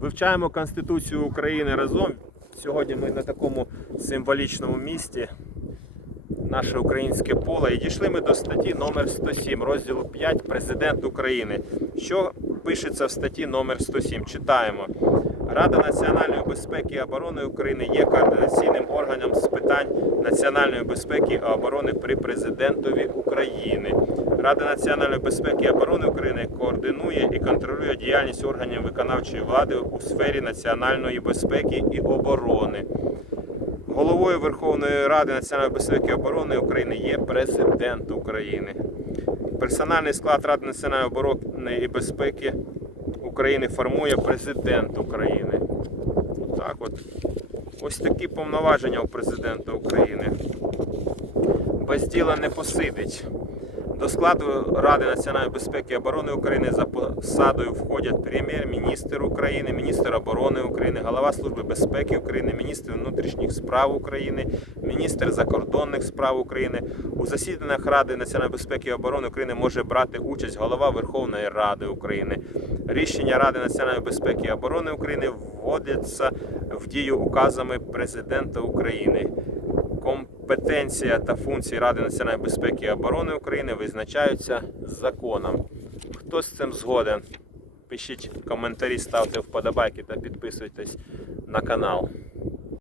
Вивчаємо Конституцію України разом. Сьогодні ми на такому символічному місці, наше українське поле. І дійшли ми до статті номер 107, розділу 5 Президент України. Що пишеться в статті номер 107? Читаємо. Рада національної безпеки і оборони України є координаційним органом національної безпеки і оборони при президентові України. Рада національної безпеки і оборони України координує і контролює діяльність органів виконавчої влади у сфері національної безпеки і оборони. Головою Верховної Ради національної безпеки і оборони України є президент України. Персональний склад Ради національної оборони і безпеки України формує президент України. Ось такі повноваження у президента України. Без діла не посидить. До складу Ради національної безпеки і оборони України за посадою входять прем'єр-міністр України, міністр оборони України, голова Служби безпеки України, міністр внутрішніх справ України, міністр закордонних справ України. У засіданнях Ради національної безпеки і оборони України може брати участь голова Верховної Ради України. Рішення Ради національної безпеки і оборони України вводяться в дію указами президента України. Компетенція та функції Ради національної безпеки і оборони України визначаються законом. Хто з цим згоден? Пишіть коментарі, ставте вподобайки та підписуйтесь на канал.